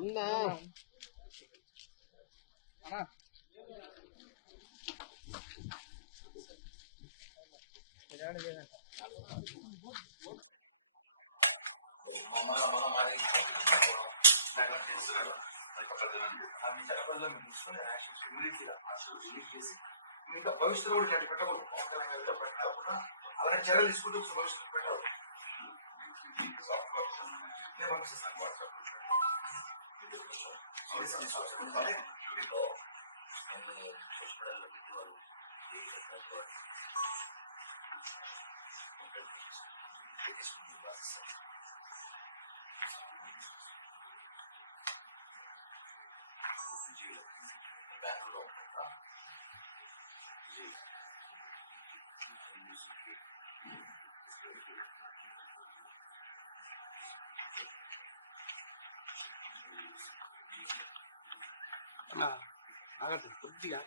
ఉన్నా ఇంకా భవిష్యత్తులో కూడా ఇలాంటి పెట్టకూడదు. అలాంటి చర్యలు తీసుకుంటూ భవిష్యత్తు పెట్టాలి. బెంగళూరులో ఉంటుందా? ఆగదు కొద్దిగా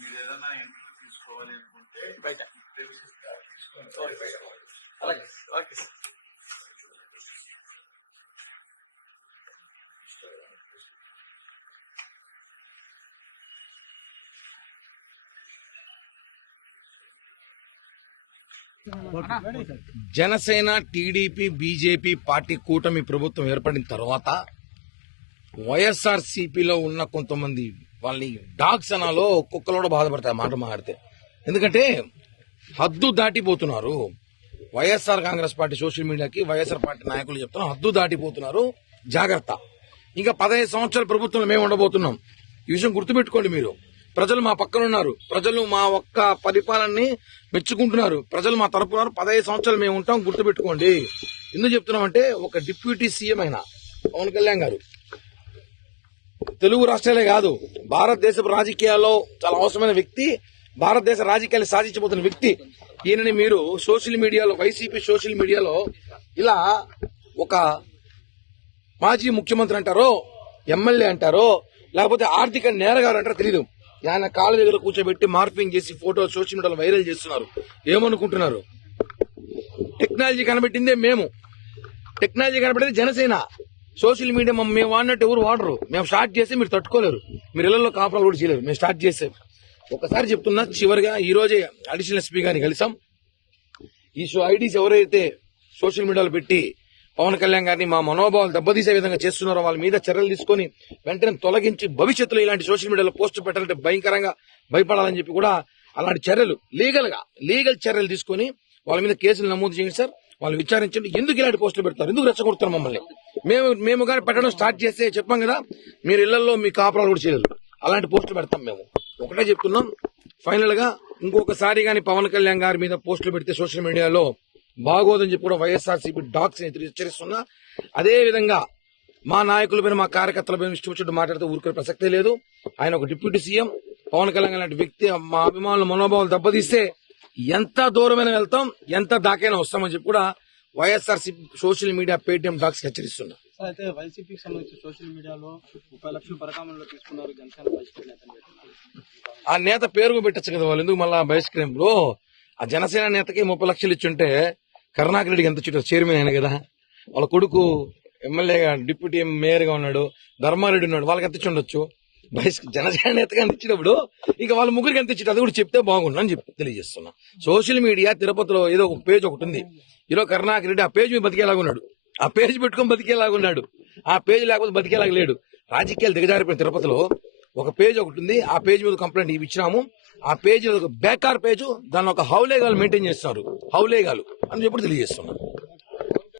మీరు ఏదైనా ఇంటర్వ్యూ తీసుకోవాలి అనుకుంటే బయట అలాగే okay sir. Janasena, TDP, BJP party కూటమి ప్రభుత్వం ఏర్పడిన తర్వాత వైఎస్ఆర్సీపీలో ఉన్న కొంతమంది వాళ్ళని డాగ్స్ అనాలో కుక్కలు కూడా బాధపడతాయి మాట మాట్లాడితే. ఎందుకంటే హద్దు దాటిపోతున్నారు. వైఎస్ఆర్ కాంగ్రెస్ పార్టీ సోషల్ మీడియాకి వైఎస్ఆర్ పార్టీ నాయకులు చెప్తున్నారు, హద్దు దాటిపోతున్నారు, జాగ్రత్త. ఇంకా 15 సంవత్సరాల ప్రభుత్వంలో మేము ఉండబోతున్నాం. ఈ విషయం గుర్తుపెట్టుకోండి మీరు. ప్రజలు మా పక్కన ఉన్నారు. ప్రజలు మా ఒక్క పరిపాలనని మెచ్చుకుంటున్నారు. ప్రజలు మా తరపున 15 సంవత్సరాలు మేము ఉంటాం, గుర్తుపెట్టుకోండి. ఎందుకు చెప్తున్నామంటే ఒక డిప్యూటీ సీఎం అయిన పవన్ కళ్యాణ్ గారు తెలుగు రాష్ట్రాలే కాదు భారతదేశ రాజకీయాల్లో చాలా అవసరమైన వ్యక్తి, భారతదేశ రాజకీయాలు సాధించబోతున్న వ్యక్తి. ఈయనని మీరు సోషల్ మీడియాలో, వైసీపీ సోషల్ మీడియాలో ఇలా ఒక మాజీ ముఖ్యమంత్రి అంటారో, ఎమ్మెల్యే అంటారో, లేకపోతే ఆర్థిక నేరగారు అంటారో తెలియదు. ఆయన కాళ్ళ దగ్గర కూర్చోబెట్టి మార్పింగ్ చేసి ఫోటో సోషల్ మీడియాలో వైరల్ చేస్తున్నారు. ఏమనుకుంటున్నారు? టెక్నాలజీ కనబెట్టిందే మేము, టెక్నాలజీ కనబెట్టింది జనసేన. సోషల్ మీడియా మేము వాడినట్టు ఎవరు వాడరు. మేము స్టార్ట్ చేస్తే మీరు తట్టుకోలేరు, మీరు ఇళ్లలో కాపురాలు కూడా చేయలేరు. మేము స్టార్ట్ చేసాం. ఒకసారి చెప్తున్నా, చివరిగా ఈ రోజే అడిషనల్ ఎస్పీ గారిని కలిసాం. ఈ ఐడీస్ ఎవరైతే సోషల్ మీడియాలో పెట్టి పవన్ కళ్యాణ్ గారిని మా మనోభావాలు దెబ్బతీసే విధంగా చేస్తున్నారో వాళ్ళ మీద చర్యలు తీసుకుని వెంటనే తొలగించి భవిష్యత్తులో ఇలాంటి సోషల్ మీడియాలో పోస్టులు పెట్టాలంటే భయంకరంగా భయపడాలని చెప్పి కూడా అలాంటి చర్యలు లీగల్ చర్యలు తీసుకుని వాళ్ళ మీద కేసులు నమోదు చేయండి సార్. వాళ్ళు విచారించండి. ఎందుకు ఇలాంటి పోస్టులు పెడతారు, ఎందుకు రెచ్చగొడుతున్నారు మమ్మల్ని? మేము కానీ పెట్టడం స్టార్ట్ చేస్తే చెప్పాం కదా, మీరు ఇళ్లలో మీ కాపురాలు కూడా చేయలేదు. అలాంటి పోస్టులు పెడతాం మేము. ఒకటే చెప్తున్నాం, ఫైనల్ గా ఇంకొకసారి గానీ పవన్ కళ్యాణ్ గారి మీద పోస్టులు పెడితే సోషల్ మీడియాలో బాగోదని చెప్పి కూడా వైఎస్ఆర్సీపీ డాగ్స్ హెచ్చరిస్తున్నా. అదే విధంగా మా నాయకులపైన మా కార్యకర్తలపైన ఇష్టం వచ్చినట్టు మాట్లాడితే ఊరుకునే ప్రసక్తే లేదు. ఆయన ఒక డిప్యూటీ సీఎం, పవన్ కళ్యాణ్ లాంటి వ్యక్తి మా అభిమానుల మనోభావాలు దెబ్బతీస్తే ఎంత దూరమైన వెళ్తాం, ఎంత దాకైనా వస్తామని చెప్పి కూడా YSRCP social media Paytm dogs హెచ్చరిస్తున్నా. సార్, అయితే వైసీపీకి సంబంధించి సోషల్ మీడియాలో 30 లక్షలు పరకామంలో తీసుకున్నారు జనసేన బహిష్కరణ నేతలు పెట్టుకున్నారు. ఆ నేత పేరు పెట్టచ్చు కదా, వాళ్ళు ఎందుకు మళ్ళా బహిష్కరింపులో? ఆ జనసేన నేతకి 30 లక్షలు ఇచ్చుంటే కరుణాకర్ రెడ్డికి ఎంత ఇచ్చారు? చైర్మన్ అయినా కదా. వాళ్ళ కొడుకు ఎమ్మెల్యేగా డిప్యూటీ మేయర్ గా ఉన్నాడు, ధర్మారెడ్డి ఉన్నాడు, వాళ్ళకి ఎంత ఇచ్చి ఉండొచ్చు? జనసేన నేతగా ఎంత ఇచ్చినప్పుడు ఇంకా వాళ్ళ ముగ్గురికి ఎంత ఇచ్చి అది కూడా చెప్తే బాగుండు అని చెప్పి తెలియజేస్తున్నా. సోషల్ మీడియా తిరుపతిలో ఏదో ఒక పేజ్ ఒకటి ఉంది, ఈరోజు కరుణాకర్ రెడ్డి ఆ పేజ్ మీద బతికేలాగున్నాడు, ఆ పేజ్ పెట్టుకొని బతికేలాగున్నాడు, ఆ పేజ్ లేకపోతే బతికేలాగా లేడు. రాజకీయాలు దిగజారిపోయిన తిరుపతిలో ఒక పేజ్ ఒకటి ఉంది, ఆ పేజ్ మీద కంప్లైంట్ ఇచ్చినాము. ఆ పేజ్ బేకార్ పేజ్, దాన్ని ఒక హౌలేగాలు మెయింటైన్ చేస్తున్నారు, హౌలేగాలు అని చెప్పి తెలియజేస్తున్నారు.